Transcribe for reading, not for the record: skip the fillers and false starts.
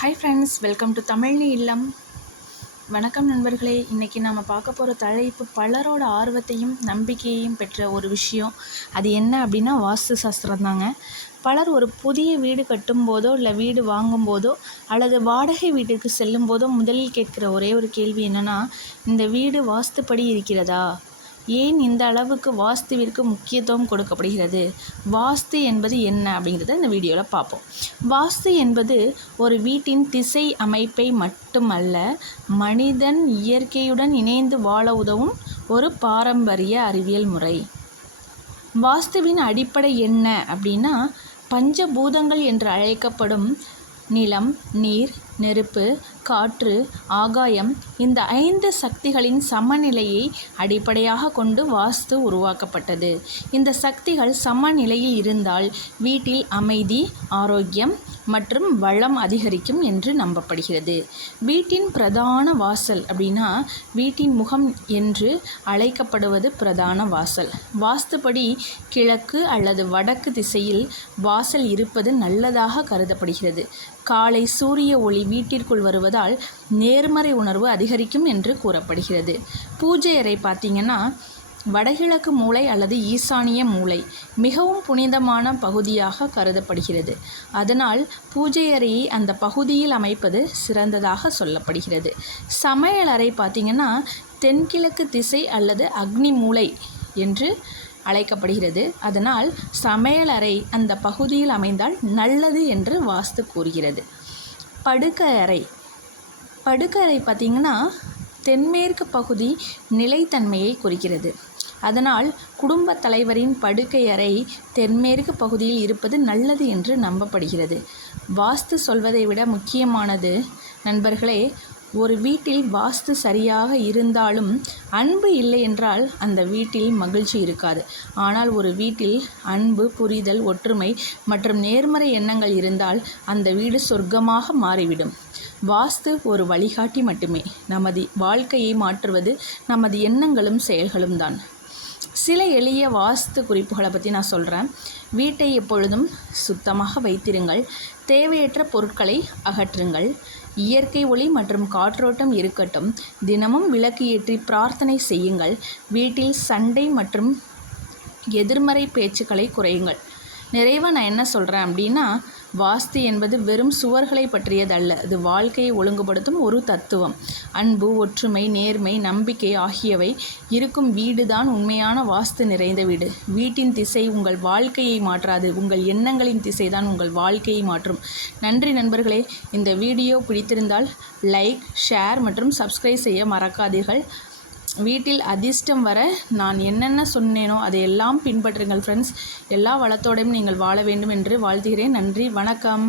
Hi friends, welcome to தமிழ்னி இல்லம். வணக்கம் நண்பர்களே. இன்றைக்கி நம்ம பார்க்க போகிற தலைப்பு பலரோட ஆர்வத்தையும் நம்பிக்கையையும் பெற்ற ஒரு விஷயம். அது என்ன அப்படின்னா வாஸ்து சாஸ்திரம் தாங்க. பலர் ஒரு புதிய வீடு கட்டும்போதோ இல்லை வீடு வாங்கும்போதோ அல்லது வாடகை வீட்டிற்கு செல்லும்போதோ முதலில் கேட்குற ஒரே ஒரு கேள்வி என்னென்னா, இந்த வீடு வாஸ்துப்படி இருக்கிறதா? ஏன் இந்த அளவுக்கு வாஸ்துவிற்கு முக்கியத்துவம் கொடுக்கப்படுகிறது? வாஸ்து என்பது என்ன அப்படிங்கிறத இந்த வீடியோவில் பார்ப்போம். வாஸ்து என்பது ஒரு வீட்டின் திசை அமைப்பை மட்டுமல்ல, மனிதன் இயற்கையுடன் இணைந்து வாழ உதவும் ஒரு பாரம்பரிய அறிவியல் முறை. வாஸ்துவின் அடிப்படை என்ன அப்படின்னா, பஞ்சபூதங்கள் என்று அழைக்கப்படும் நிலம், நீர், நெருப்பு, காற்று, ஆகாயம், இந்த 5 சக்திகளின் சமநிலையை அடிப்படையாக கொண்டு வாஸ்து உருவாக்கப்பட்டது. இந்த சக்திகள் சமநிலையில் இருந்தால் வீட்டில் அமைதி, ஆரோக்கியம் மற்றும் வளம் அதிகரிக்கும் என்று நம்பப்படுகிறது. வீட்டின் பிரதான வாசல் அப்படின்னா, வீட்டின் முகம் என்று அழைக்கப்படுவது பிரதான வாசல். வாஸ்துப்படி கிழக்கு அல்லது வடக்கு திசையில் வாசல் இருப்பது நல்லதாக கருதப்படுகிறது. காலை சூரிய ஒளி வீட்டிற்குள் வருவதால் நேர்மறை உணர்வு அதிகரிக்கும் என்று கூறப்படுகிறது. பூஜை அறை பார்த்திங்கன்னா, வடகிழக்கு மூலை அல்லது ஈசானிய மூலை மிகவும் புனிதமான பகுதியாக கருதப்படுகிறது. அதனால் பூஜை அறையை அந்த பகுதியில் அமைப்பது சிறந்ததாக சொல்லப்படுகிறது. சமையலறை பார்த்திங்கன்னா, தென்கிழக்கு திசை அல்லது அக்னி மூலை என்று அழைக்கப்படுகிறது. அதனால் சமையலறை அந்த பகுதியில் அமைந்தால் நல்லது என்று வாஸ்து கூறுகிறது. படுக்கை அறை பார்த்திங்கன்னா, தென்மேற்கு பகுதி நிலைத்தன்மையை குறிக்கிறது. அதனால் குடும்ப தலைவரின் படுக்கை அறை தென்மேற்கு பகுதியில் இருப்பது நல்லது என்று நம்பப்படுகிறது. வாஸ்து சொல்வதை விட முக்கியமானது நண்பர்களே, ஒரு வீட்டில் வாஸ்து சரியாக இருந்தாலும் அன்பு இல்லை என்றால் அந்த வீட்டில் மகிழ்ச்சி இருக்காது. ஆனால் ஒரு வீட்டில் அன்பு, புரிதல், ஒற்றுமை மற்றும் நேர்மறை எண்ணங்கள் இருந்தால் அந்த வீடு சொர்க்கமாக மாறிவிடும். வாஸ்து ஒரு வழிகாட்டி மட்டுமே. நமது வாழ்க்கையை மாற்றுவது நமது எண்ணங்களும் செயல்களும் தான். சில எளிய வாஸ்து குறிப்புகளை பற்றி நான் சொல்கிறேன். வீட்டை எப்பொழுதும் சுத்தமாக வைத்திருங்கள். தேவையற்ற பொருட்களை அகற்றுங்கள். இயற்கை ஒளி மற்றும் காற்றோட்டம் இருக்கட்டும். தினமும் விளக்கு ஏற்றி பிரார்த்தனை செய்யுங்கள். வீட்டில் சண்டை மற்றும் எதிர்மறை பேச்சுக்களை குறையுங்கள். நிறைவாக நான் என்ன சொல்கிறேன் அப்படின்னா, வாஸ்து என்பது வெறும் சுவர்களை பற்றியதல்ல. அது வாழ்க்கையை ஒழுங்குபடுத்தும் ஒரு தத்துவம். அன்பு, ஒற்றுமை, நேர்மை, நம்பிக்கை ஆகியவை இருக்கும் வீடு தான் உண்மையான வாஸ்து நிறைந்த வீடு. வீட்டின் திசை உங்கள் வாழ்க்கையை மாற்றாது, உங்கள் எண்ணங்களின் திசை தான் உங்கள் வாழ்க்கையை மாற்றும். நன்றி நண்பர்களே. இந்த வீடியோ பிடித்திருந்தால் லைக், ஷேர் மற்றும் சப்ஸ்கிரைப் செய்ய மறக்காதீர்கள். வீட்டில் அதிர்ஷ்டம் வர நான் என்னென்ன சொன்னேனோ அதையெல்லாம் பின்பற்றுங்கள் ஃப்ரெண்ட்ஸ். எல்லா வளத்தோடையும் நீங்கள் வாழ வேண்டும் என்று வாழ்த்துகிறேன். நன்றி, வணக்கம்.